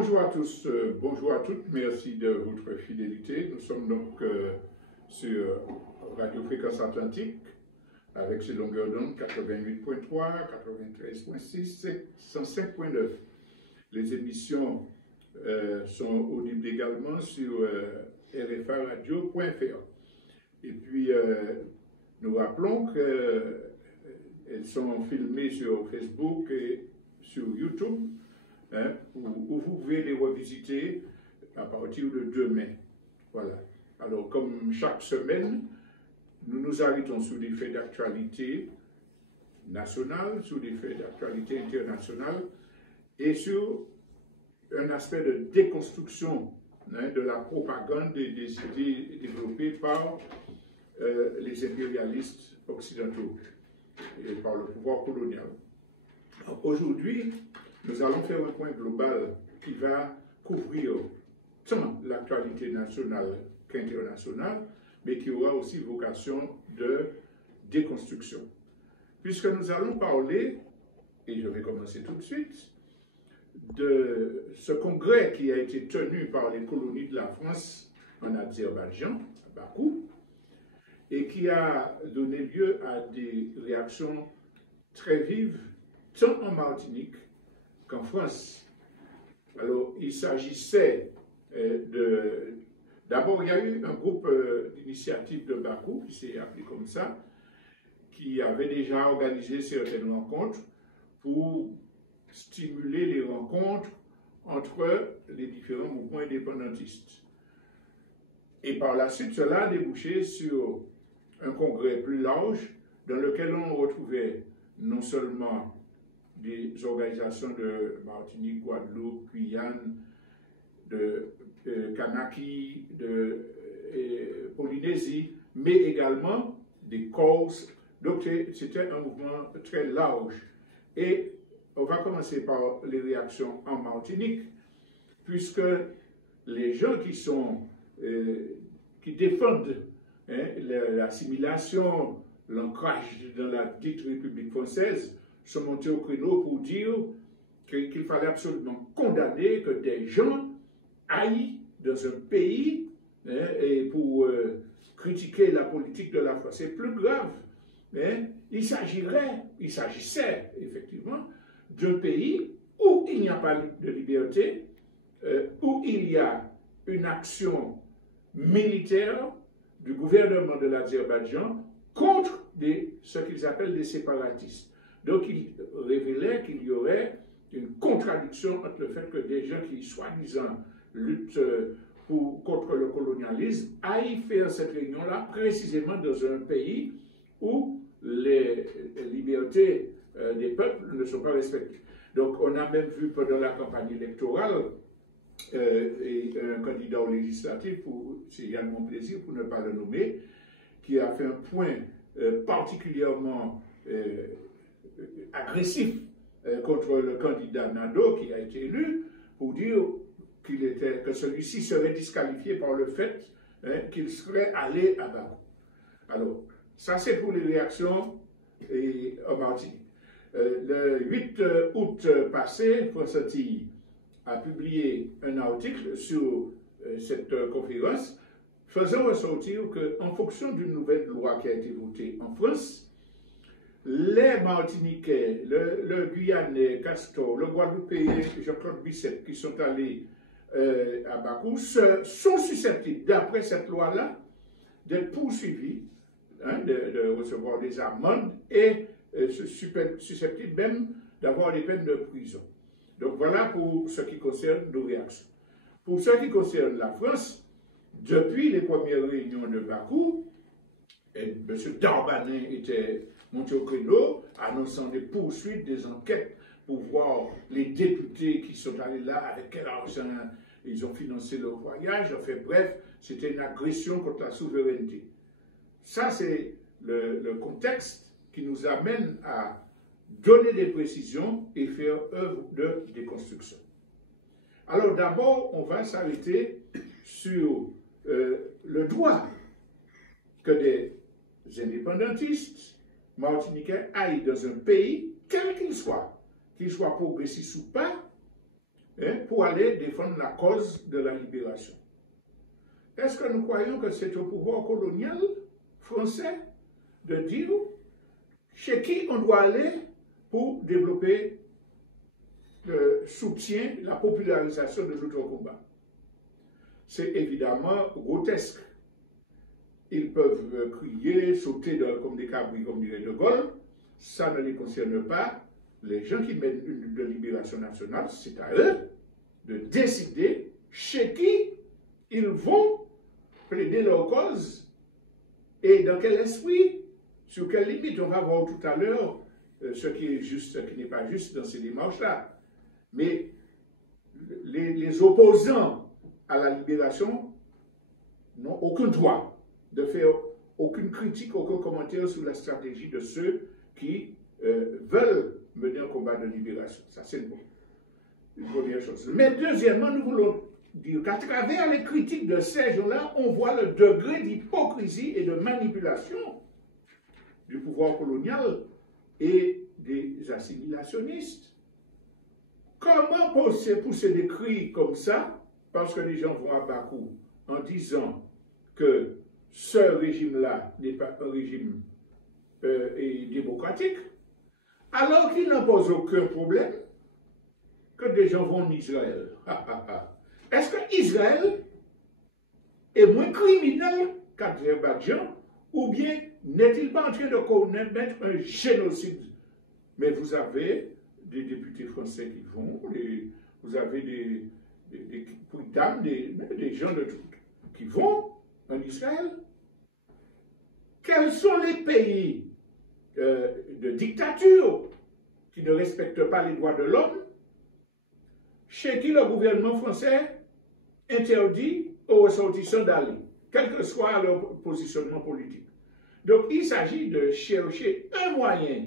Bonjour à tous, bonjour à toutes, merci de votre fidélité. Nous sommes donc sur Radio Fréquence Atlantique avec ses longueurs d'onde 88.3, 93.6, 105.9. Les émissions sont audibles également sur rfaradio.fr. Et puis nous rappelons qu'elles sont filmées sur Facebook et sur YouTube. Où vous pouvez les revisiter à partir de demain. Voilà. Alors, comme chaque semaine, nous nous arrêtons sur des faits d'actualité nationale, sur des faits d'actualité internationale et sur un aspect de déconstruction de la propagande des idées développées par les impérialistes occidentaux et par le pouvoir colonial. Aujourd'hui, nous allons faire un point global qui va couvrir tant l'actualité nationale qu'internationale, mais qui aura aussi vocation de déconstruction. Puisque nous allons parler, et je vais commencer tout de suite, de ce congrès qui a été tenu par les colonies de la France en Azerbaïdjan, à Bakou, et qui a donné lieu à des réactions très vives, tant en Martinique qu'en France. Alors, il s'agissait d'abord, il y a eu un groupe d'initiative de Bakou, qui s'est appelé comme ça, qui avait déjà organisé certaines rencontres pour stimuler les rencontres entre les différents mouvements indépendantistes. Et par la suite, cela a débouché sur un congrès plus large dans lequel on retrouvait non seulement des organisations de Martinique, Guadeloupe, Guyane, de Kanaki, de Polynésie, mais également des Corses. Donc c'était un mouvement très large. Et on va commencer par les réactions en Martinique, puisque les gens qui défendent l'assimilation, l'ancrage dans la dite République française, sont montés au créneau pour dire qu'il fallait absolument condamner que des gens aillent dans un pays et pour critiquer la politique de la France. C'est plus grave. Il s'agissait effectivement d'un pays où il n'y a pas de liberté, où il y a une action militaire du gouvernement de l'Azerbaïdjan contre ce qu'ils appellent des séparatistes. Donc, il révélait qu'il y aurait une contradiction entre le fait que des gens qui, soi-disant, luttent contre le colonialisme aillent faire cette réunion-là précisément dans un pays où les libertés des peuples ne sont pas respectées. Donc, on a même vu pendant la campagne électorale un candidat au législatif, c'est Yann Monplaisir, pour ne pas le nommer, qui a fait un point particulièrement agressif contre le candidat Nado qui a été élu pour dire que celui-ci serait disqualifié par le fait qu'il serait allé à Bakou. Alors, ça c'est pour les réactions en Martinique. Le 8 août passé, France Antilles a publié un article sur cette conférence faisant ressortir qu'en fonction d'une nouvelle loi qui a été votée en France, les Martiniquais, le Guyanais, Castor, le Guadeloupéen, Jean-Claude Bisset, qui sont allés à Bakou, sont susceptibles, d'après cette loi-là, d'être poursuivis, de recevoir des amendes et susceptibles même d'avoir des peines de prison. Donc voilà pour ce qui concerne nos réactions. Pour ce qui concerne la France, depuis les premières réunions de Bakou, M. Darmanin était monté au créneau, annonçant des poursuites, des enquêtes pour voir les députés qui sont allés là, avec quel argent ils ont financé leur voyage. Enfin bref, c'était une agression contre la souveraineté. Ça, c'est le contexte qui nous amène à donner des précisions et faire œuvre de déconstruction. Alors d'abord, on va s'arrêter sur le droit que des indépendantistes martiniquais aillent dans un pays, quel qu'il soit progressiste ou pas, pour aller défendre la cause de la libération. Est-ce que nous croyons que c'est au pouvoir colonial français de dire chez qui on doit aller pour développer le soutien, la popularisation de notre combat? C'est évidemment grotesque. Ils peuvent crier, sauter comme des cabris, comme dirait De Gaulle. Ça ne les concerne pas. Les gens qui mènent une lutte de libération nationale, c'est à eux de décider chez qui ils vont plaider leur cause et dans quel esprit, sur quelle limite. On va voir tout à l'heure ce qui est juste, ce qui n'est pas juste dans ces démarches-là. Mais les opposants à la libération n'ont aucun droit de faire aucune critique, aucun commentaire sur la stratégie de ceux qui veulent mener un combat de libération. Ça, c'est une première chose. Mais deuxièmement, nous voulons dire qu'à travers les critiques de ces gens-là, on voit le degré d'hypocrisie et de manipulation du pouvoir colonial et des assimilationnistes. Comment pousser des cris comme ça, parce que les gens vont à Bakou en disant que ce régime-là n'est pas un régime démocratique, alors qu'il n'en pose aucun problème que des gens vont en Israël. Est-ce que Israël est moins criminel qu'Azerbaïdjan, ou bien n'est-il pas en train de commettre un génocide? Mais vous avez des députés français qui vont, vous avez des gens qui vont en Israël. Quels sont les pays de dictature qui ne respectent pas les droits de l'homme, chez qui le gouvernement français interdit aux ressortissants d'aller, quel que soit leur positionnement politique? Donc il s'agit de chercher un moyen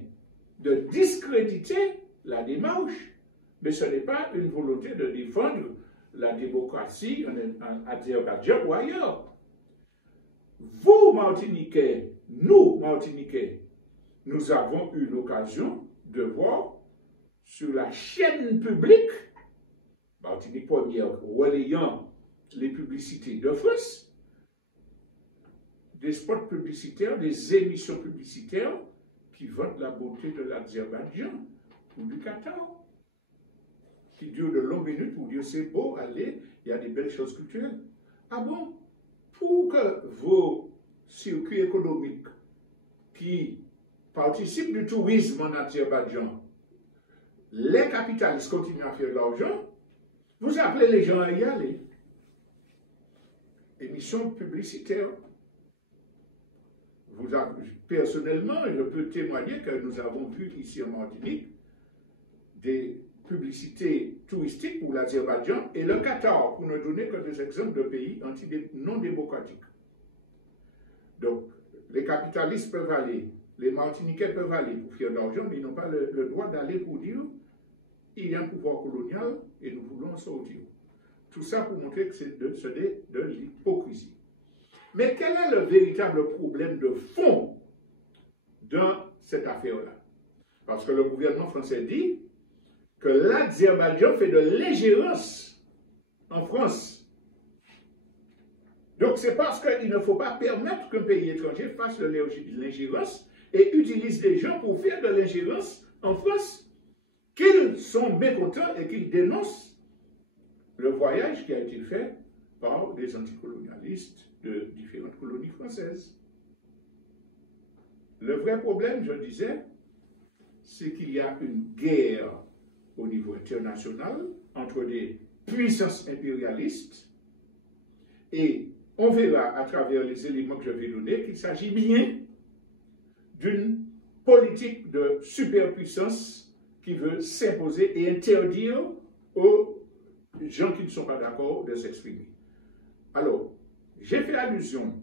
de discréditer la démarche, mais ce n'est pas une volonté de défendre la démocratie en Azerbaïdjan ou ailleurs. Vous, Martiniquais, nous, Martiniquais, nous avons eu l'occasion de voir sur la chaîne publique, Martinique Première, relayant les publicités de France, des spots publicitaires, des émissions publicitaires qui vantent la beauté de l'Azerbaïdjan ou du Qatar, qui durent de longues minutes pour dire c'est beau, allez, il y a des belles choses culturelles. Ah bon? Pour que vos circuits économiques qui participent du tourisme en Azerbaïdjan, les capitalistes continuent à faire de l'argent, vous appelez les gens à y aller. Émission publicitaire. Personnellement, je peux témoigner que nous avons vu ici en Martinique des publicités touristiques pour l'Azerbaïdjan et le Qatar, pour ne donner que des exemples de pays non démocratiques. Donc, les capitalistes peuvent aller, les Martiniquais peuvent aller pour faire de l'argent, mais ils n'ont pas le droit d'aller pour dire il y a un pouvoir colonial et nous voulons en sortir. Tout ça pour montrer que c'est de l'hypocrisie. Mais quel est le véritable problème de fond dans cette affaire-là? Parce que le gouvernement français dit que l'Azerbaïdjan fait de l'ingérence en France. Donc c'est parce qu'il ne faut pas permettre qu'un pays étranger fasse de l'ingérence et utilise des gens pour faire de l'ingérence en France, qu'ils sont mécontents et qu'ils dénoncent le voyage qui a été fait par des anticolonialistes de différentes colonies françaises. Le vrai problème, je disais, c'est qu'il y a une guerre au niveau international entre des puissances impérialistes et on verra à travers les éléments que je vais donner qu'il s'agit bien d'une politique de superpuissance qui veut s'imposer et interdire aux gens qui ne sont pas d'accord de s'exprimer. Alors, j'ai fait allusion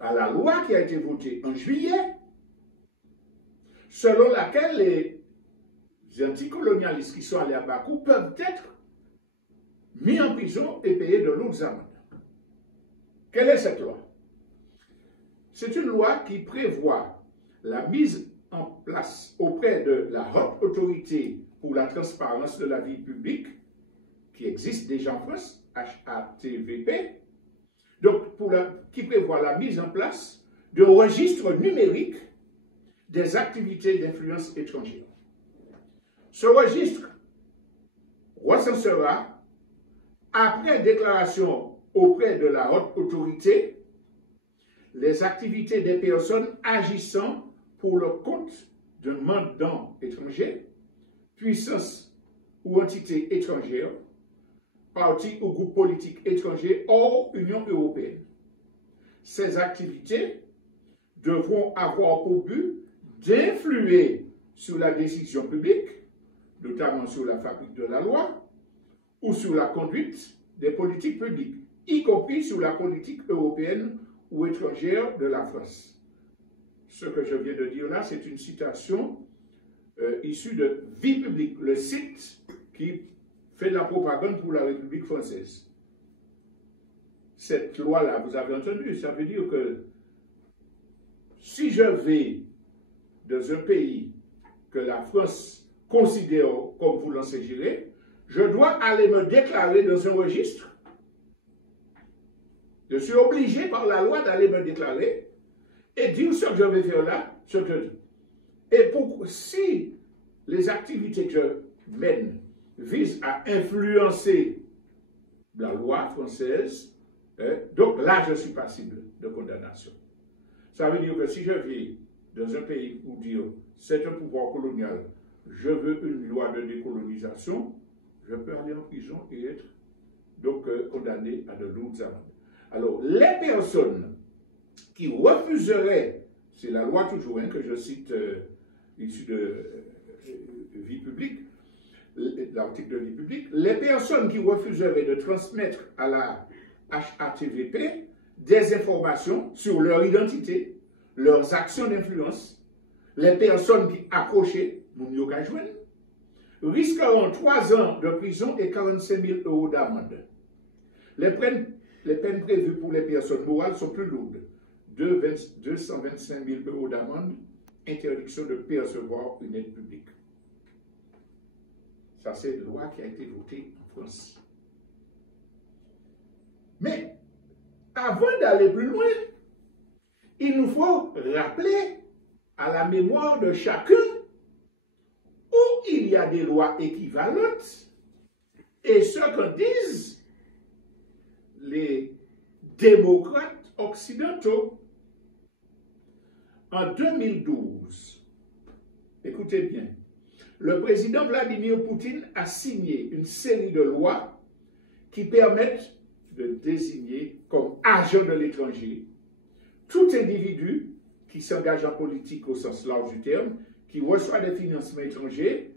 à la loi qui a été votée en juillet, selon laquelle les anticolonialistes qui sont allés à Bakou peuvent être mis en prison et payer de lourdes amendes. Quelle est cette loi? C'est une loi qui prévoit la mise en place auprès de la haute autorité pour la transparence de la vie publique qui existe déjà en France, HATVP, donc qui prévoit la mise en place de registres numériques des activités d'influence étrangère. Ce registre recensera, après déclaration auprès de la haute autorité, les activités des personnes agissant pour le compte d'un mandant étranger, puissance ou entité étrangère, parti ou groupe politique étranger hors Union européenne. Ces activités devront avoir pour but d'influer sur la décision publique, notamment sur la fabrique de la loi, ou sur la conduite des politiques publiques, y compris sur la politique européenne ou étrangère de la France. Ce que je viens de dire là, c'est une citation issue de Vie publique, le site qui fait de la propagande pour la République française. Cette loi-là, vous avez entendu, ça veut dire que si je vais dans un pays que la France considère comme voulant s'ingérer, je dois aller me déclarer dans un registre. Je suis obligé par la loi d'aller me déclarer et dire ce que je vais faire là, ce que je dis. Et si les activités que je mène visent à influencer la loi française, donc là je suis passible de condamnation. Ça veut dire que si je vis dans un pays où dire c'est un pouvoir colonial, je veux une loi de décolonisation, je peux aller en prison et être donc condamné à de lourdes amendes. Alors, les personnes qui refuseraient, c'est la loi toujours que je cite issue de Vie publique, l'article de Vie publique, les personnes qui refuseraient de transmettre à la HATVP des informations sur leur identité, leurs actions d'influence, les personnes qui approchaient, risqueront 3 ans de prison et 45 000 € d'amende. Les peines prévues pour les personnes morales sont plus lourdes. 225 000 € d'amende, interdiction de percevoir une aide publique. Ça, c'est une loi qui a été votée en France. Mais, avant d'aller plus loin, il nous faut rappeler à la mémoire de chacun où il y a des lois équivalentes et ce que disent les démocrates occidentaux. En 2012, écoutez bien, le président Vladimir Poutine a signé une série de lois qui permettent de désigner comme agent de l'étranger tout individu qui s'engage en politique au sens large du terme, qui reçoit des financements étrangers.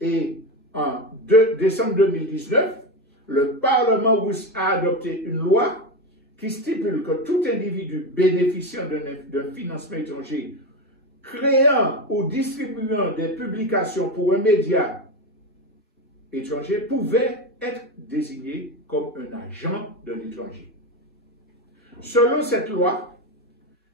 Et en décembre 2019, le Parlement russe a adopté une loi qui stipule que tout individu bénéficiant d'un financement étranger, créant ou distribuant des publications pour un média étranger, pouvait être désigné comme un agent de l'étranger. Selon cette loi,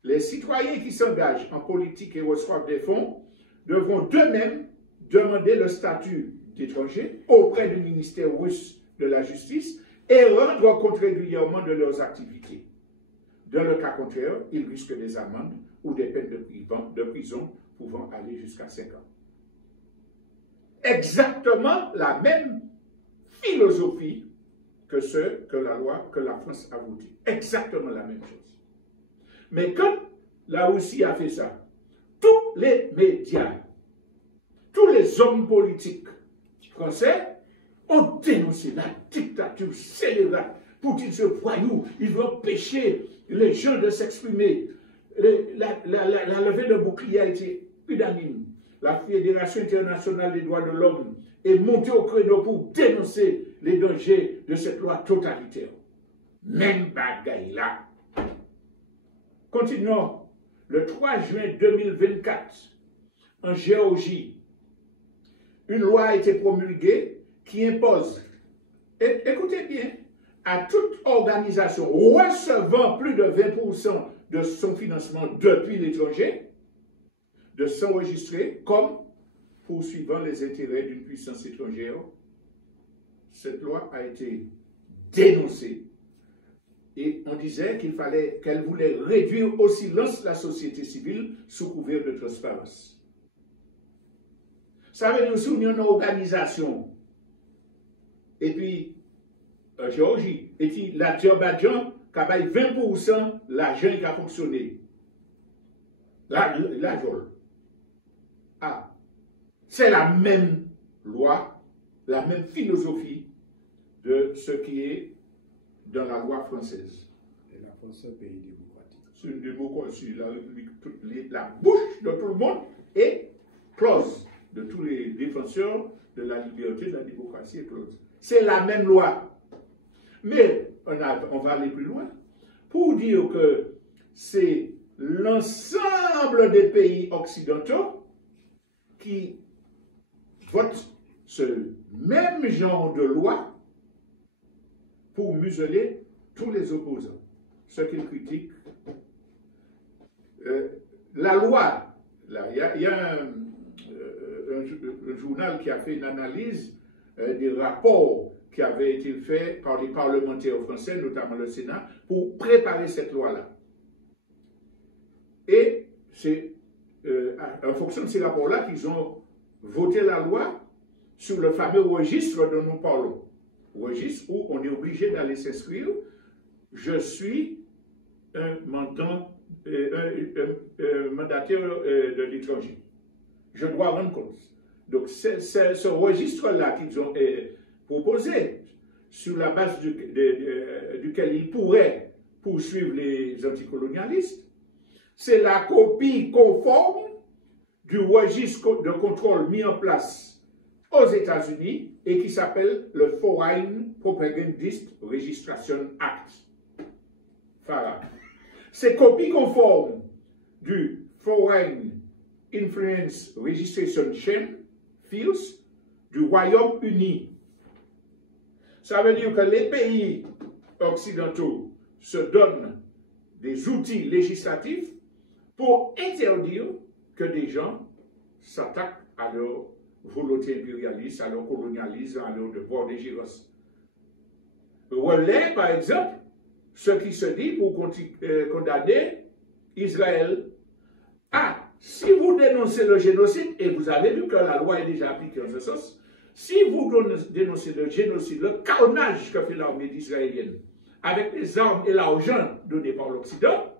les citoyens qui s'engagent en politique et reçoivent des fonds devront d'eux-mêmes demander le statut d'étranger auprès du ministère russe de la Justice et rendre compte régulièrement de leurs activités. Dans le cas contraire, ils risquent des amendes ou des peines de prison pouvant aller jusqu'à 5 ans. Exactement la même philosophie que la loi que la France a votée. Exactement la même chose. Mais quand la Russie a fait ça, tous les médias, tous les hommes politiques français ont dénoncé la dictature scélérate. Poutine ce voyou, il veut empêcher les gens de s'exprimer. La levée de bouclier a été unanime. La Fédération internationale des droits de l'homme est montée au créneau pour dénoncer les dangers de cette loi totalitaire. Même bagaille là. Continuons. Le 3 juin 2024, en Géorgie, une loi a été promulguée qui impose, écoutez bien, à toute organisation recevant plus de 20% de son financement depuis l'étranger, de s'enregistrer comme poursuivant les intérêts d'une puissance étrangère cette loi a été dénoncée et on disait qu'elle voulait réduire au silence la société civile sous couvert de transparence. Ça veut dire si on a une organisation et puis en Géorgie, et puis l'Azerbaïdjan qui a 20% l'argent qui a fonctionné. La viol. Ah, c'est la même loi, la même philosophie de ce qui est dans la loi française. Et la France est un pays démocratique. C'est une démocratie, la République, la bouche de tout le monde est close, de tous les défenseurs de la liberté, de la démocratie est close. C'est la même loi. Mais on va aller plus loin pour dire que c'est l'ensemble des pays occidentaux qui votent ce même genre de loi pour museler tous les opposants, ceux qu'ils critiquent. La loi, il y a un journal qui a fait une analyse des rapports qui avaient été faits par les parlementaires français, notamment le Sénat, pour préparer cette loi-là. Et c'est en fonction de ces rapports-là qu'ils ont voté la loi sur le fameux registre dont nous parlons. Registre où on est obligé d'aller s'inscrire. Je suis un mandataire de l'étranger. Je dois rendre compte. Donc c'est ce registre-là qu'ils ont proposé, sur la base duquel ils pourraient poursuivre les anticolonialistes. C'est la copie conforme du registre de contrôle mis en place aux États-Unis et qui s'appelle le Foreign Propagandist Registration Act. FARA. C'est copie conforme du Foreign Influence Registration Chain, FILS, du Royaume-Uni. Ça veut dire que les pays occidentaux se donnent des outils législatifs pour interdire que des gens s'attaquent à leur volonté impérialiste, à leur colonialisme, à leur devoir de gérer. Relais, par exemple, ce qui se dit pour condamner Israël. Ah, si vous dénoncez le génocide, et vous avez vu que la loi est déjà appliquée en ce sens, si vous dénoncez le génocide, le carnage que fait l'armée israélienne, avec les armes et l'argent donnés par l'Occident,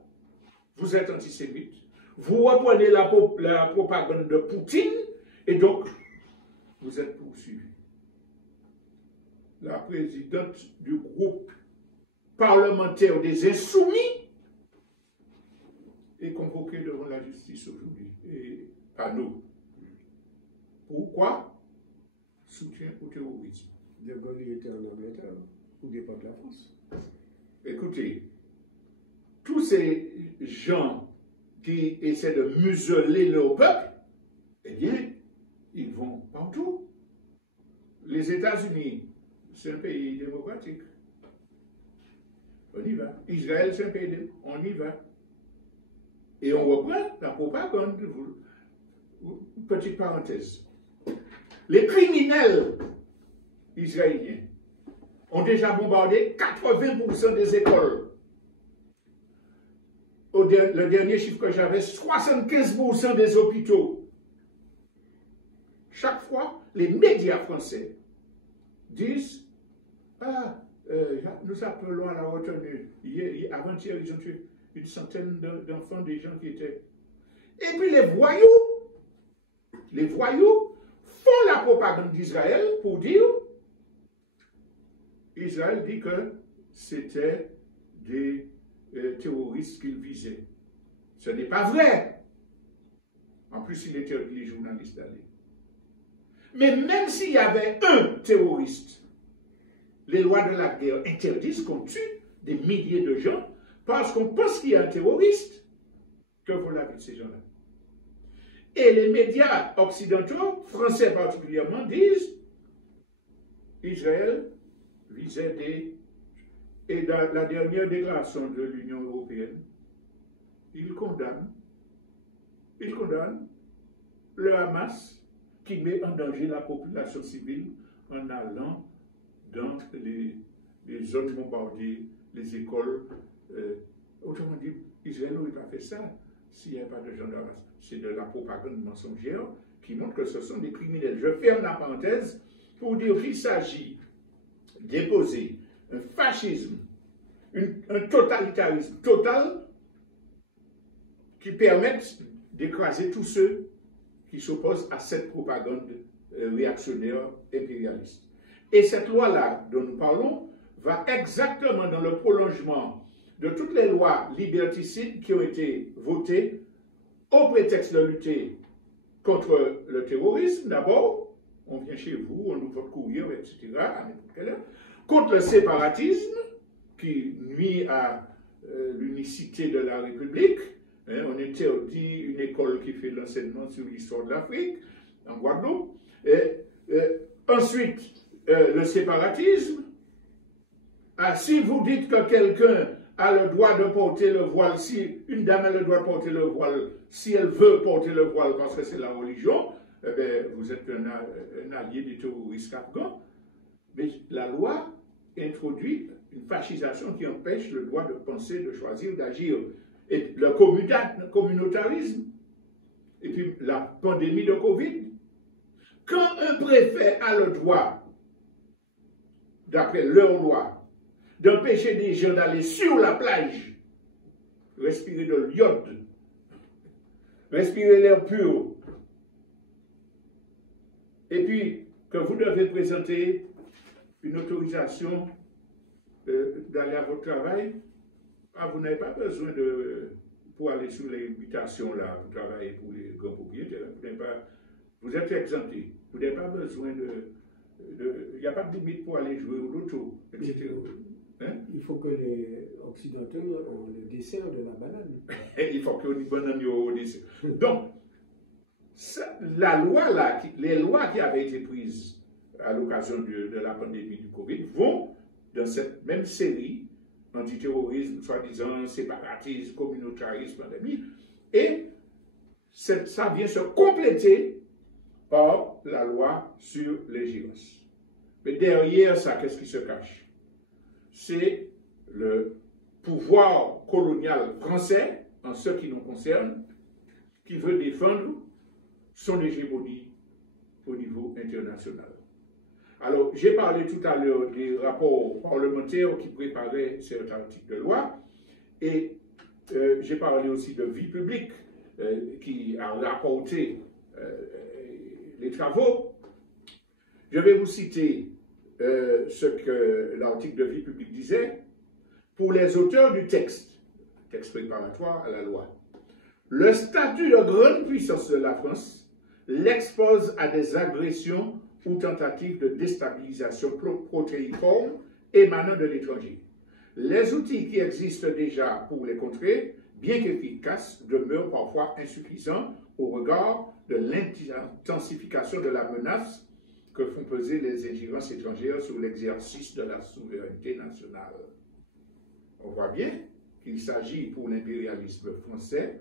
vous êtes antisémite. Vous reprenez la propagande de Poutine, et donc, vous êtes poursuivi. La présidente du groupe parlementaire des Insoumis est convoquée devant la justice aujourd'hui, et pas nous. Pourquoi? Soutien au terrorisme. De Gaulle était en Angleterre, ou dépend de la France. Écoutez, tous ces gens qui essaient de museler leur peuple, eh bien, ils vont partout. Les États-Unis, c'est un pays démocratique. On y va. Israël, c'est un pays démocratique. On y va. Et on reprend la propagande. Petite parenthèse. Les criminels israéliens ont déjà bombardé 80% des écoles. Le dernier chiffre que j'avais, 75% des hôpitaux. Chaque fois, les médias français disent « Ah, nous appelons à la retenue. Avant-hier, ils ont tué une centaine d'enfants, des gens qui étaient... » Et puis les voyous font la propagande d'Israël pour dire Israël dit que c'était des terroristes qu'il visait. Ce n'est pas vrai. En plus, il interdit les journalistes d'aller. Mais même s'il y avait un terroriste, les lois de la guerre interdisent qu'on tue des milliers de gens parce qu'on pense qu'il y a un terroriste. Que vaut la vie de ces gens-là? Et les médias occidentaux, français particulièrement, disent Israël visait des... Et dans la dernière déclaration de l'Union européenne, il condamne le Hamas qui met en danger la population civile en allant dans les zones bombardées, les écoles. Autrement dit, Israël n'aurait pas fait ça s'il n'y avait pas de gendarmes. C'est de la propagande mensongère qui montre que ce sont des criminels. Je ferme la parenthèse pour dire qu'il s'agit d'imposer un fascisme, un totalitarisme total qui permettent d'écraser tous ceux qui s'opposent à cette propagande réactionnaire impérialiste. Et cette loi-là dont nous parlons va exactement dans le prolongement de toutes les lois liberticides qui ont été votées au prétexte de lutter contre le terrorisme. D'abord, on vient chez vous, on ouvre votre courrier, etc., à n'importe quelle heure. Contre le séparatisme, qui nuit à l'unicité de la République. On interdit une école qui fait de l'enseignement sur l'histoire de l'Afrique, en Guadeloupe. Ensuite, le séparatisme. Si vous dites que quelqu'un a le droit de porter le voile, si une dame a le droit de porter le voile, si elle veut porter le voile parce que c'est la religion, eh bien, vous êtes un allié des terroristes afghans. Mais la loi introduit une fascisation qui empêche le droit de penser, de choisir, d'agir. Et le communautarisme, et puis la pandémie de Covid. Quand un préfet a le droit, d'après leur loi, d'empêcher des gens d'aller sur la plage, respirer de l'iode, respirer l'air pur, et puis que vous devez présenter une autorisation d'aller à votre travail, vous n'avez pas besoin pour aller sur les mutations là, pour travailler pour les grands propriétaires, vous êtes exempté, vous n'avez pas besoin il n'y a pas de limite pour aller jouer au loto, etc. Il faut que les Occidentaux ont le dessert de la banane. Il faut que les bananes au dessert. Donc, la loi là, les lois qui avaient été prises à l'occasion de la pandémie du Covid vont dans cette même série, antiterrorisme, soi-disant séparatisme, communautarisme, pandémie, et ça vient se compléter par la loi sur les GIOS. Mais derrière ça, qu'est-ce qui se cache? C'est le pouvoir colonial français, en ce qui nous concerne, qui veut défendre son hégémonie au niveau international. Alors, j'ai parlé tout à l'heure des rapports parlementaires qui préparaient cet article de loi, et j'ai parlé aussi de vie publique qui a rapporté les travaux. Je vais vous citer ce que l'article de vie publique disait. Pour les auteurs du texte préparatoire à la loi, le statut de grande puissance de la France l'expose à des agressions ou tentatives de déstabilisation protéiforme émanant de l'étranger. Les outils qui existent déjà pour les contrer, bien qu'efficaces, demeurent parfois insuffisants au regard de l'intensification de la menace que font peser les ingérences étrangères sur l'exercice de la souveraineté nationale. On voit bien qu'il s'agit pour l'impérialisme français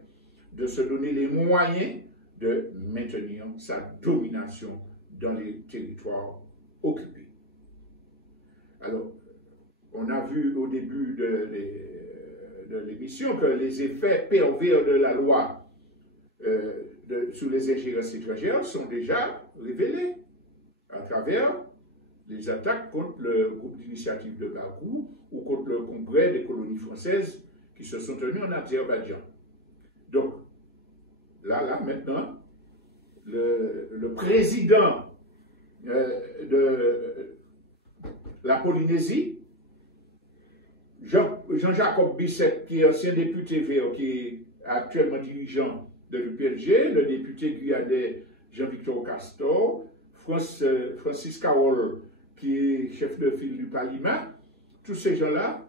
de se donner les moyens de maintenir sa domination dans les territoires occupés. Alors, on a vu au début de l'émission que les effets pervers de la loi sur les ingérences étrangères sont déjà révélés à travers les attaques contre le groupe d'initiative de Bakou ou contre le congrès des colonies françaises qui se sont tenus en Azerbaïdjan. Donc, là maintenant, le président de la Polynésie, Jean-Jacob Bisset, qui est ancien député vert, qui est actuellement dirigeant de l'UPLG, le député guyanais Jean-Victor Castor, Francis Carole, qui est chef de file du Parlement, tous ces gens-là,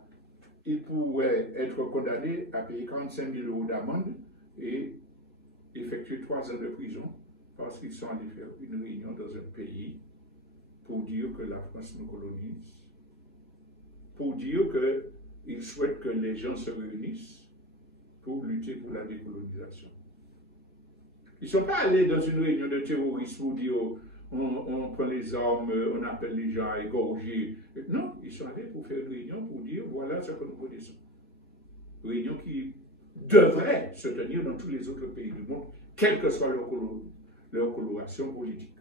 ils pourraient être condamnés à payer 45 000 € d'amende et effectuer 3 ans de prison parce qu'ils sont allés faire une réunion dans un pays pour dire que la France nous colonise, pour dire qu'ils souhaitent que les gens se réunissent pour lutter pour la décolonisation. Ils ne sont pas allés dans une réunion de terroristes pour dire on prend les armes, on appelle les gens à égorger. Non, ils sont allés pour faire une réunion pour dire voilà ce que nous connaissons. Réunion qui devrait se tenir dans tous les autres pays du monde, quelle que soit leur coloration politique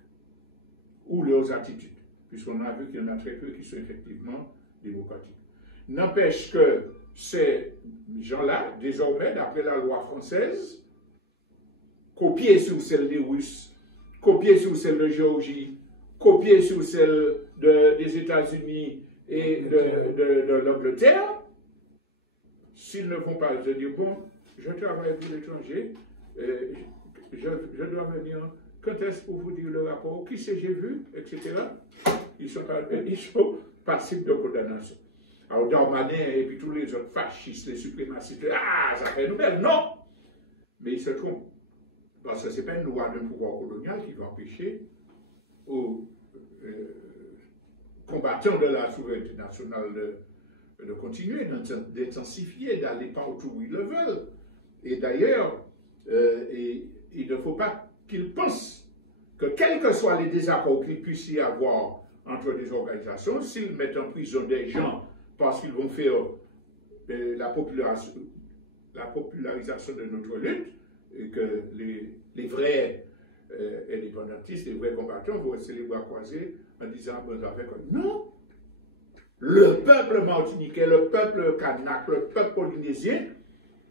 ou leurs attitudes, puisqu'on a vu qu'il y en a très peu qui sont effectivement démocratiques. N'empêche que ces gens-là, désormais, d'après la loi française, copiée sur celle des Russes, copiée sur celle de Géorgie, copiée sur celle des États-Unis et de l'Angleterre, s'ils ne vont pas se dire, bon, je travaille pour l'étranger, je dois venir, quand est-ce pour vous dire le rapport, qui c'est j'ai vu, etc. Ils sont passibles de condamnation. Alors Darmanin et puis tous les autres fascistes, les suprémacistes, ah, ça fait nouvelle, non! Mais ils se trompent. Parce que ce n'est pas une loi d'un pouvoir colonial qui va empêcher aux combattants de la souveraineté nationale de continuer, d'intensifier, d'aller partout où ils le veulent. Et d'ailleurs, il ne faut pas qu'ils pensent que quels que soient les désaccords qu'il puisse y avoir entre des organisations, s'ils mettent en prison des gens parce qu'ils vont faire la popularisation de notre lutte, et que les vrais indépendantistes, les vrais combattants vont rester les bras croisés en disant avec eux. Non! Le peuple martiniquais, le peuple kanak, le peuple polynésien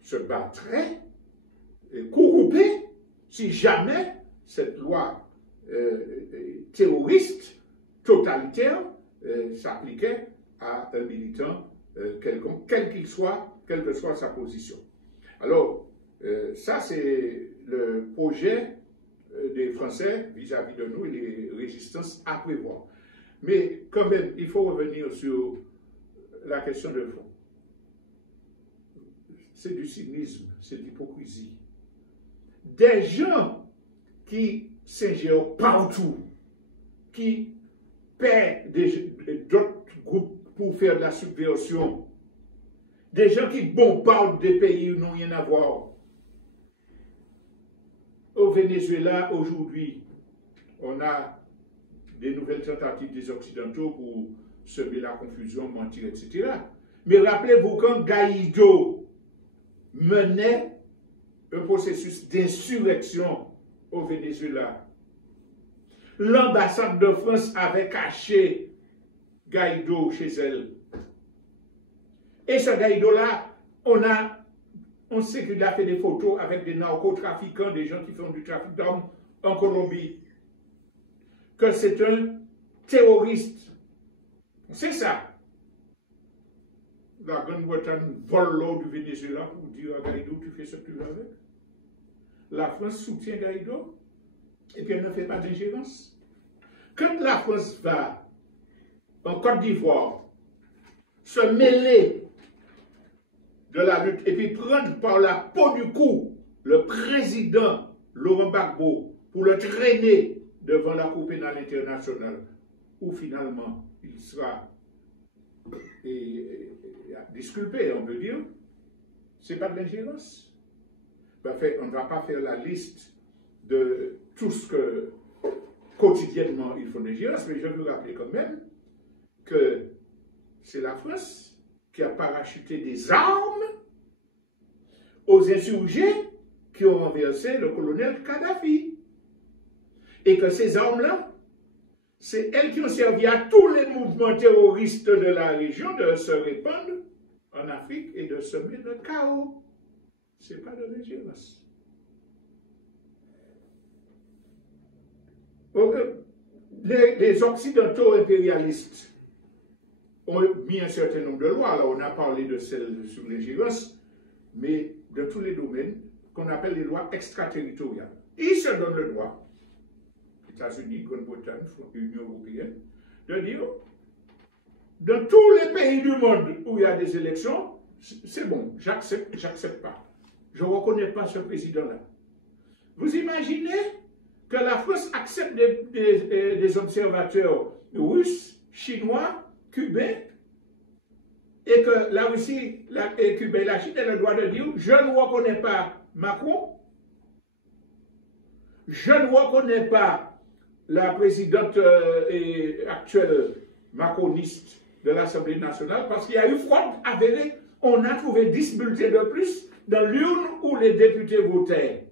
se battrait, couroupé, si jamais cette loi terroriste, totalitaire, s'appliquait à un militant quelconque, quel qu'il soit, quelle que soit sa position. Alors, ça, c'est le projet des Français vis-à-vis de nous et les résistances à prévoir. Mais quand même, il faut revenir sur la question de fond. C'est du cynisme, c'est de l'hypocrisie. Des gens qui s'ingèrent partout, qui paient d'autres groupes pour faire de la subversion, des gens qui bombardent des pays où n'ont rien à voir. Au Venezuela, aujourd'hui, on a des nouvelles tentatives des Occidentaux pour semer la confusion, mentir, etc. Mais rappelez-vous quand Guaido menait un processus d'insurrection au Venezuela, l'ambassade de France avait caché Guaido chez elle. Et ce Guaido-là, on sait qu'il a fait des photos avec des narcotrafiquants, des gens qui font du trafic d'armes en Colombie. Que c'est un terroriste. C'est ça. La Grande-Bretagne vole l'eau du Venezuela pour dire à Guaido, tu fais ce que tu veux avec. La France soutient Guaido et puis elle ne fait pas d'ingérence. Quand la France va en Côte d'Ivoire se mêler de la lutte et puis prendre par la peau du cou le président Laurent Gbagbo pour le traîner devant la Cour pénale internationale, où finalement il sera disculpé, on peut dire, c'est pas de l'ingérence. On ne va pas faire la liste de tout ce que quotidiennement ils font d'ingérence, mais je veux rappeler quand même que c'est la France qui a parachuté des armes aux insurgés qui ont renversé le colonel Kadhafi. Et que ces armes-là, c'est elles qui ont servi à tous les mouvements terroristes de la région de se répandre en Afrique et de semer le chaos. Ce n'est pas de l'ingérence. Les Occidentaux impérialistes ont mis un certain nombre de lois. Alors, on a parlé de celles sur l'ingérence, mais de tous les domaines qu'on appelle les lois extraterritoriales. Ils se donnent le droit, États-Unis, Grande-Bretagne, Union européenne, de dire, dans tous les pays du monde où il y a des élections, c'est bon, j'accepte pas. Je ne reconnais pas ce président-là. Vous imaginez que la France accepte des observateurs russes, chinois, cubains, et que la Russie, Cuba et la Chine aient le droit de dire « Je ne reconnais pas Macron, je ne reconnais pas la présidente actuelle macroniste de l'Assemblée nationale, parce qu'il y a eu fraude avérée. On a trouvé 10 bulletins de plus dans l'urne où les députés votaient.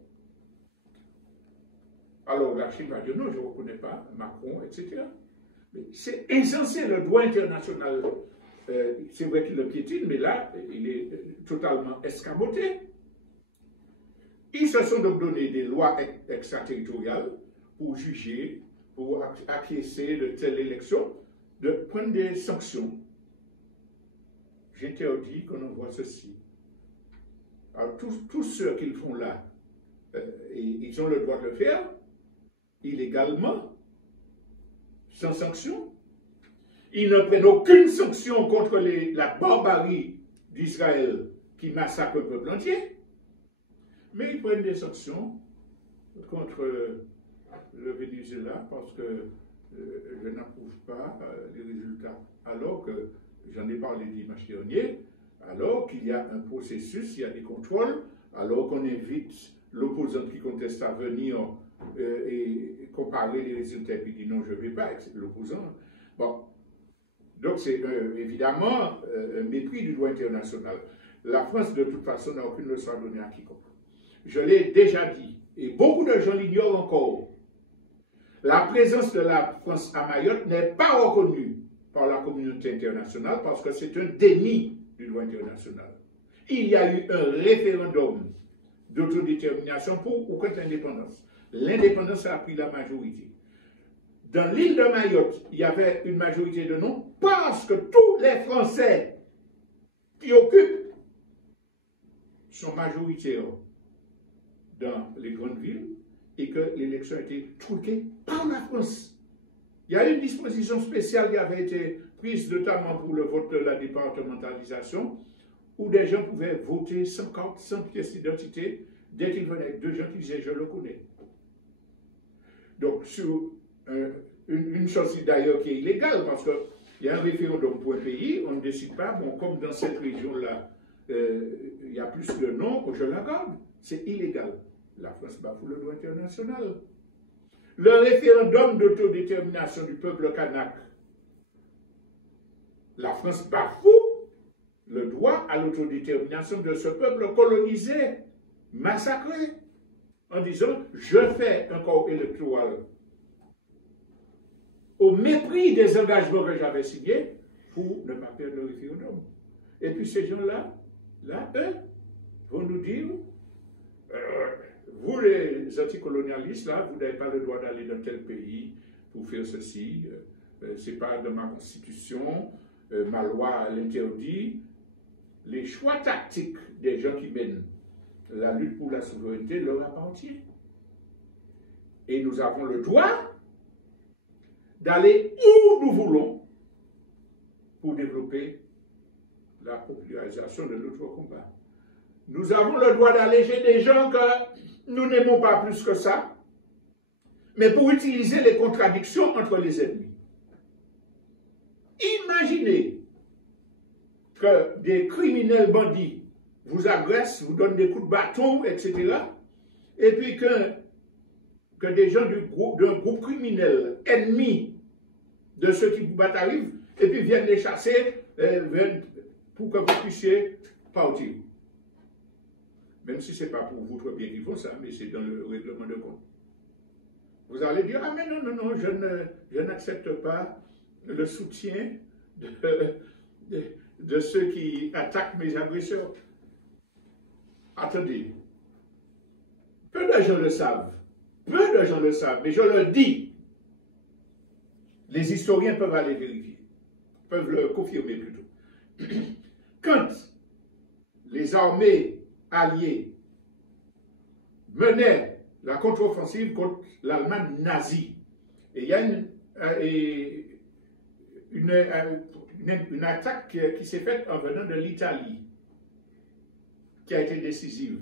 Alors la Chine va dire non, je ne reconnais pas Macron, etc. Mais c'est insensé, le droit international. C'est vrai qu'il le piétine, mais là, il est totalement escamoté. Ils se sont donc donné des lois extraterritoriales pour juger, pour acquiescer de telle élection, de prendre des sanctions. J'interdis qu'on envoie ceci. Alors, tous ceux qui le font là, ils ont le droit de le faire, illégalement, sans sanction. Ils ne prennent aucune sanction contre la barbarie d'Israël qui massacre le peuple entier, mais ils prennent des sanctions contre le Venezuela parce que je n'approuve pas les résultats. Alors que, j'en ai parlé dimanche dernier, alors qu'il y a un processus, il y a des contrôles, alors qu'on invite l'opposant qui conteste à venir et comparer les résultats, puis dit non, je ne vais pas, l'opposant. Bon. Donc c'est évidemment un mépris du droit international. La France, de toute façon, n'a aucune leçon à donner à quiconque. Je l'ai déjà dit, et beaucoup de gens l'ignorent encore. La présence de la France à Mayotte n'est pas reconnue par la communauté internationale parce que c'est un déni du droit international. Il y a eu un référendum d'autodétermination pour ou contre l'indépendance. L'indépendance a pris la majorité. Dans l'île de Mayotte, il y avait une majorité de non parce que tous les Français qui occupent sont majoritaires dans les grandes villes et que l'élection a été truquée par la France. Il y a une disposition spéciale qui avait été prise notamment pour le vote de la départementalisation où des gens pouvaient voter sans carte, sans pièce d'identité, dès qu'ils venaient avec deux gens qui disaient « je le connais ». Donc, sur une chose d'ailleurs qui est illégale, parce qu'il y a un référendum pour un pays, on ne décide pas, bon, comme dans cette région-là, il y a plus de noms, je la garde. C'est illégal. La France bafoue le droit international. Le référendum d'autodétermination du peuple kanak, la France bafoue le droit à l'autodétermination de ce peuple colonisé, massacré, en disant « je fais un corps électoral au mépris des engagements que j'avais signés pour ne pas perdre le référendum. » Et puis ces gens-là, eux, vont nous dire vous les anticolonialistes, là, vous n'avez pas le droit d'aller dans tel pays pour faire ceci, c'est pas de ma constitution, ma loi l'interdit. Les choix tactiques des gens qui mènent la lutte pour la souveraineté leur appartient. Et nous avons le droit d'aller où nous voulons pour développer la popularisation de notre combat. Nous avons le droit d'alléger des gens que nous n'aimons pas plus que ça, mais pour utiliser les contradictions entre les ennemis. Imaginez que des criminels bandits vous agressent, vous donnent des coups de bâton, etc. Et puis que des gens d'un groupe criminel ennemi de ceux qui vous battent arrivent, et puis viennent les chasser pour que vous puissiez partir. Même si ce n'est pas pour votre bien qu'ils font ça, mais c'est dans le règlement de compte. Vous allez dire, ah mais non, non, non, je n'accepte pas le soutien de ceux qui attaquent mes agresseurs. Attendez, peu de gens le savent, mais je le dis, les historiens peuvent aller vérifier, peuvent le confirmer plutôt. Quand les armées alliées menaient la contre-offensive contre l'Allemagne nazie, et il y a une attaque qui s'est faite en venant de l'Italie, qui a été décisive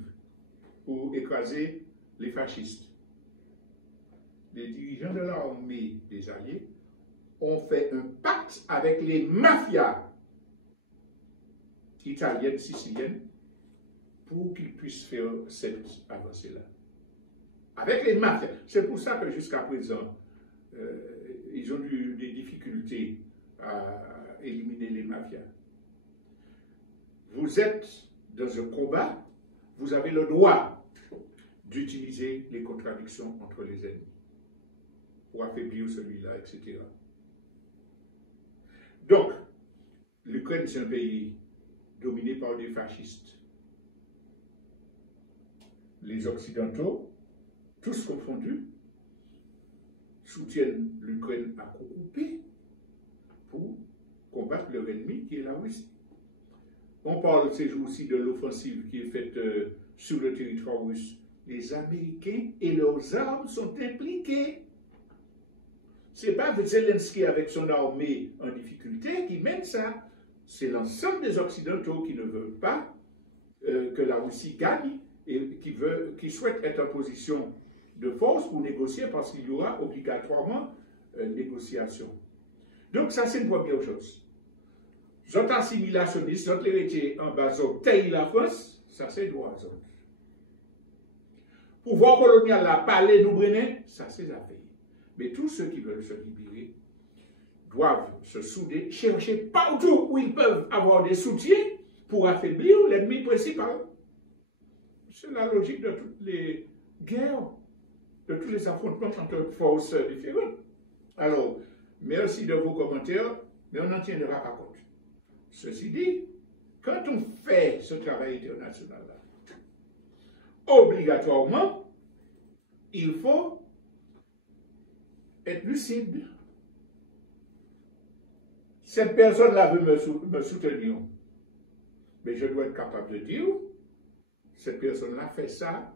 pour écraser les fascistes. Les dirigeants de l'armée des Alliés ont fait un pacte avec les mafias italiennes, siciliennes, pour qu'ils puissent faire cette avancée-là. Avec les mafias. C'est pour ça que jusqu'à présent, ils ont eu des difficultés à éliminer les mafias. Vous êtes dans un combat, vous avez le droit d'utiliser les contradictions entre les ennemis pour affaiblir celui-là, etc. Donc, l'Ukraine, c'est un pays dominé par des fascistes. Les Occidentaux, tous confondus, soutiennent l'Ukraine à coups coupés pour combattre leur ennemi qui est la Russie. On parle ces jours-ci de l'offensive qui est faite sur le territoire russe. Les Américains et leurs armes sont impliqués. Ce n'est pas Zelensky avec son armée en difficulté qui mène ça. C'est l'ensemble des Occidentaux qui ne veulent pas que la Russie gagne et qui souhaitent être en position de force pour négocier parce qu'il y aura obligatoirement une négociation. Donc ça, c'est une première chose. Zot assimilationnistes, zot héritier en bas, zot taille la France, ça c'est droit zot. Pouvoir colonial la parler nous brener, ça c'est affaire. Mais tous ceux qui veulent se libérer doivent se souder, chercher partout où ils peuvent avoir des soutiens pour affaiblir l'ennemi principal. C'est la logique de toutes les guerres, de tous les affrontements entre forces différentes. Alors, merci de vos commentaires, mais on n'en tiendra pas compte. Ceci dit, quand on fait ce travail international-là, obligatoirement, il faut être lucide. Cette personne-là veut me soutenir, mais je dois être capable de dire, cette personne-là fait ça,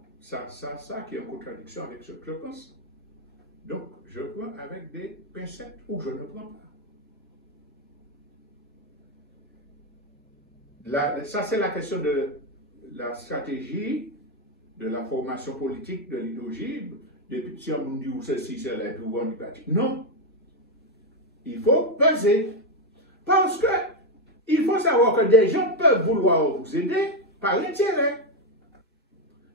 qui est en contradiction avec ce que je pense. Donc, je prends avec des pincettes ou je ne prends pas. Ça, c'est la question de la stratégie, de la formation politique, de l'idéologie. Des petits hommes disent ceci, c'est le pouvoir du parti. Non. Il faut peser. Parce que il faut savoir que des gens peuvent vouloir vous aider par intérêt.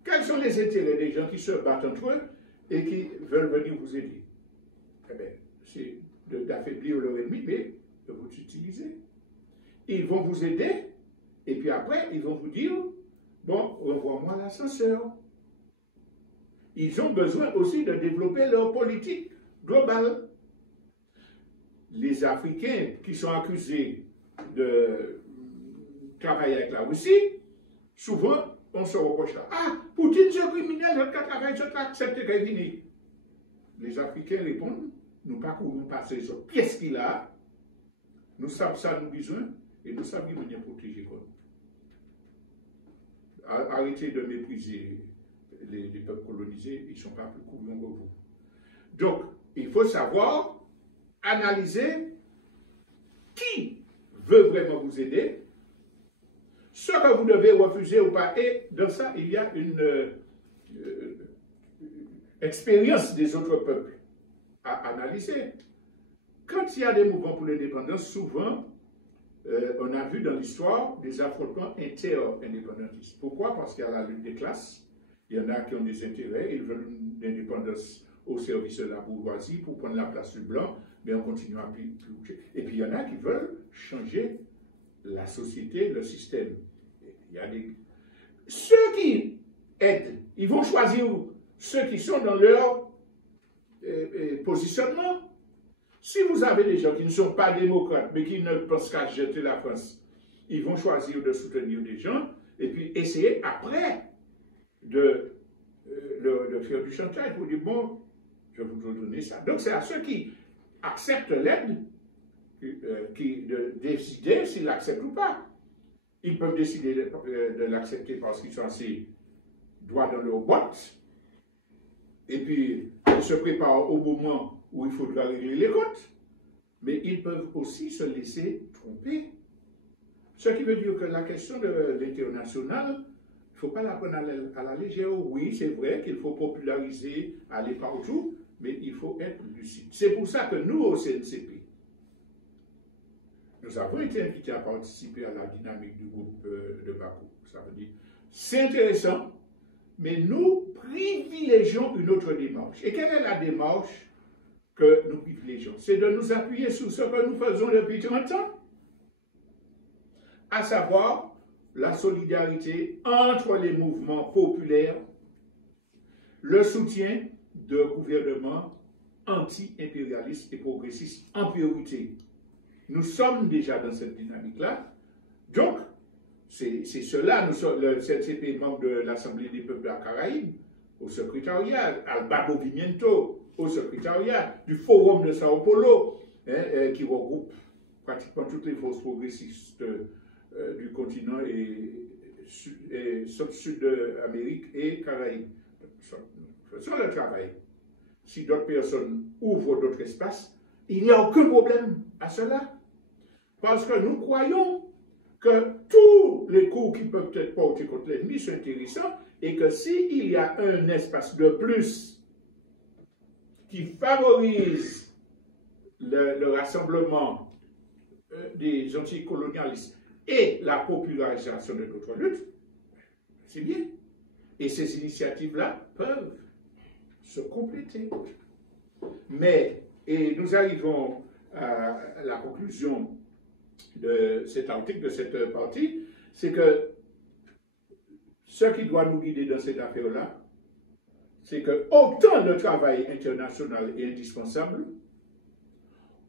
Quels sont les intérêts des gens qui se battent entre eux et qui veulent venir vous aider? Eh bien, c'est d'affaiblir leur ennemi, mais de vous utiliser. Ils vont vous aider. Et puis après, ils vont vous dire, bon, renvoie-moi l'ascenseur. Ils ont besoin aussi de développer leur politique globale. Les Africains qui sont accusés de travailler avec la Russie, souvent, on se reproche là. Ah, Poutine, c'est criminel, je travaille, je accepte qu'il finit. Les Africains répondent, nous pas pouvons passer sur pièce qu'il a, nous savons ça, nous besoin, et nous savons qu'il faut bien protéger. Arrêtez de mépriser les peuples colonisés, ils ne sont pas plus courants que vous. Donc, il faut savoir analyser qui veut vraiment vous aider, ce que vous devez refuser ou pas. Et dans ça, il y a une expérience des autres peuples à analyser. Quand il y a des mouvements pour l'indépendance, souvent, on a vu dans l'histoire des affrontements inter-indépendantistes. Pourquoi? Parce qu'il y a la lutte des classes. Il y en a qui ont des intérêts, ils veulent une indépendance au service de la bourgeoisie pour prendre la place du blanc, mais on continue à plus. Et puis il y en a qui veulent changer la société, le système. Il y a ceux qui aident, ils vont choisir ceux qui sont dans leur positionnement. Si vous avez des gens qui ne sont pas démocrates, mais qui ne pensent qu'à jeter la France, ils vont choisir de soutenir des gens et puis essayer après de faire du chantage pour dire, bon, je vais vous donner ça. Donc c'est à ceux qui acceptent l'aide de décider s'ils l'acceptent ou pas. Ils peuvent décider de l'accepter parce qu'ils sont assez droits dans leurs bottes. Et puis, ils se préparent au moment où il faudra régler les comptes. Mais ils peuvent aussi se laisser tromper. Ce qui veut dire que la question de l'international, il ne faut pas la prendre à la légère. Oui, c'est vrai qu'il faut populariser, aller partout, mais il faut être lucide. C'est pour ça que nous, au CNCP, nous avons été invités à participer à la dynamique du groupe de Bakou. Ça veut dire, c'est intéressant, mais nous privilégions une autre démarche. Et quelle est la démarche que nous privilégions, c'est de nous appuyer sur ce que nous faisons depuis 30 ans, à savoir la solidarité entre les mouvements populaires, le soutien de gouvernements anti-impérialistes et progressistes en priorité. Nous sommes déjà dans cette dynamique-là. Donc, c'est cela, nous sommes le CCP membre de l'Assemblée des peuples de la Caraïbe, au secrétariat, Alba Movimiento, au secrétariat, du Forum de Sao Paulo, qui regroupe pratiquement toutes les forces progressistes du continent et sud d'Amérique et Caraïbes. Faisons le travail. Si d'autres personnes ouvrent d'autres espaces, il n'y a aucun problème à cela. Parce que nous croyons que tous les coups qui peuvent être portés contre l'ennemi sont intéressants et que s'il y a un espace de plus qui favorise le rassemblement des anticolonialistes et la popularisation de notre lutte, c'est bien. Et ces initiatives-là peuvent se compléter. Mais, et nous arrivons à la conclusion de cet article, de cette partie, c'est que ce qui doit nous guider dans cette affaire-là, c'est que autant le travail international est indispensable,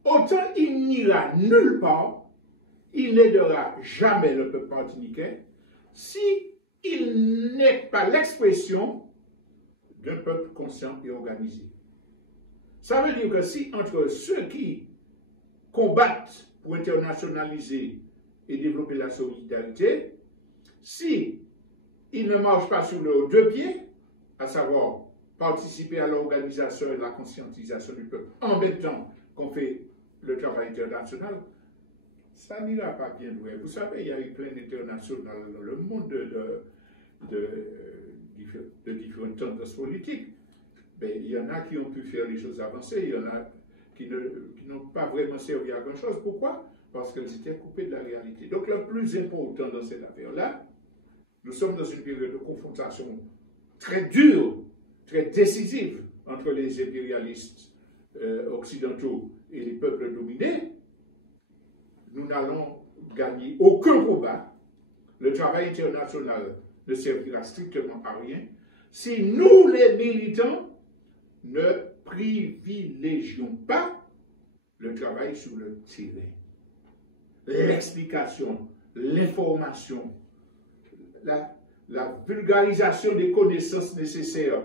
autant il n'ira nulle part, il n'aidera jamais le peuple martiniquais si il n'est pas l'expression d'un peuple conscient et organisé. Ça veut dire que si entre ceux qui combattent pour internationaliser et développer la solidarité, si ils ne marchent pas sur leurs deux pieds, à savoir participer à l'organisation et la conscientisation du peuple, en même temps qu'on fait le travail international, ça n'ira pas bien loin. Vous savez, il y a eu plein d'internationales dans le monde de différentes tendances politiques. Mais il y en a qui ont pu faire les choses avancées, il y en a qui n'ont pas vraiment servi à grand-chose. Pourquoi? Parce qu'elles étaient coupées de la réalité. Donc le plus important dans cette affaire-là, nous sommes dans une période de confrontation très dure, très décisive entre les impérialistes occidentaux et les peuples dominés. Nous n'allons gagner aucun combat. Le travail international ne servira strictement à rien si nous, les militants, ne privilégions pas le travail sur le terrain. L'explication, l'information, la vulgarisation des connaissances nécessaires,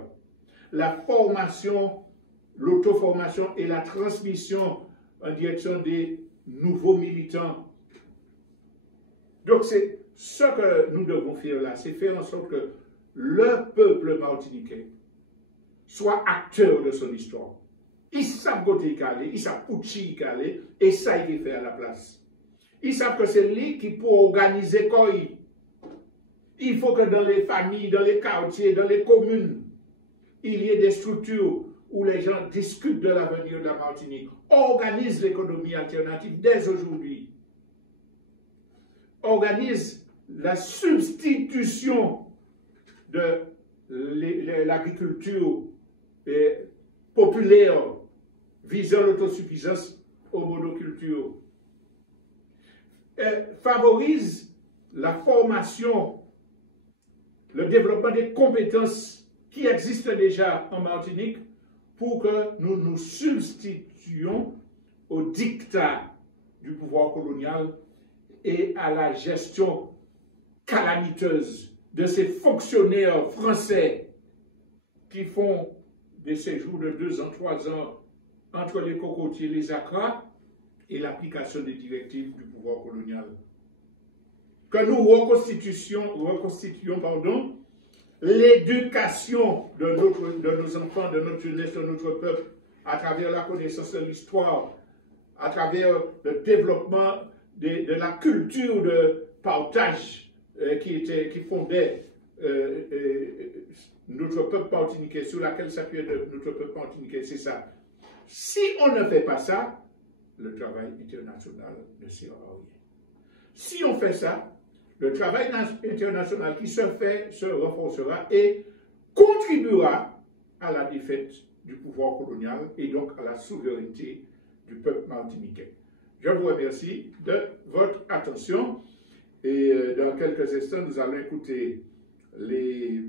la formation, l'auto-formation et la transmission en direction des nouveaux militants. Donc c'est ce que nous devons faire là, c'est faire en sorte que le peuple martiniquais soit acteur de son histoire. Ils savent côté calé, ils savent où calé, et ça il est fait à la place. Ils savent que c'est lui qui peut organiser quoi. Il faut que dans les familles, dans les quartiers, dans les communes, il y ait des structures où les gens discutent de l'avenir de la Martinique, organisent l'économie alternative dès aujourd'hui, organisent la substitution de l'agriculture populaire visant l'autosuffisance aux monocultures, favorise la formation, le développement des compétences qui existent déjà en Martinique pour que nous nous substituions au diktat du pouvoir colonial et à la gestion calamiteuse de ces fonctionnaires français qui font des séjours de 2 ans, 3 ans entre les cocotiers et les acras et l'application des directives du pouvoir colonial. Que nous reconstituions l'éducation de nos enfants, de notre jeunesse, de notre peuple, à travers la connaissance de l'histoire, à travers le développement de la culture de partage qui fondait notre peuple martiniquais, sur laquelle s'appuyait notre peuple martiniquais, c'est ça. Si on ne fait pas ça, le travail international ne sert à rien. Si on fait ça, le travail international qui se fait se renforcera et contribuera à la défaite du pouvoir colonial et donc à la souveraineté du peuple martiniquais. Je vous remercie de votre attention et dans quelques instants, nous allons écouter les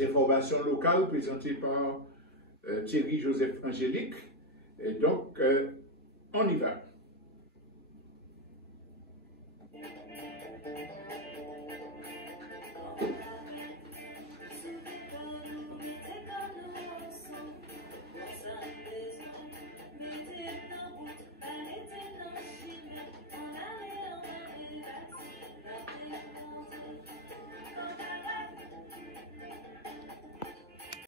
informations locales présentées par Thierry Joseph Angélique. Et donc, on y va.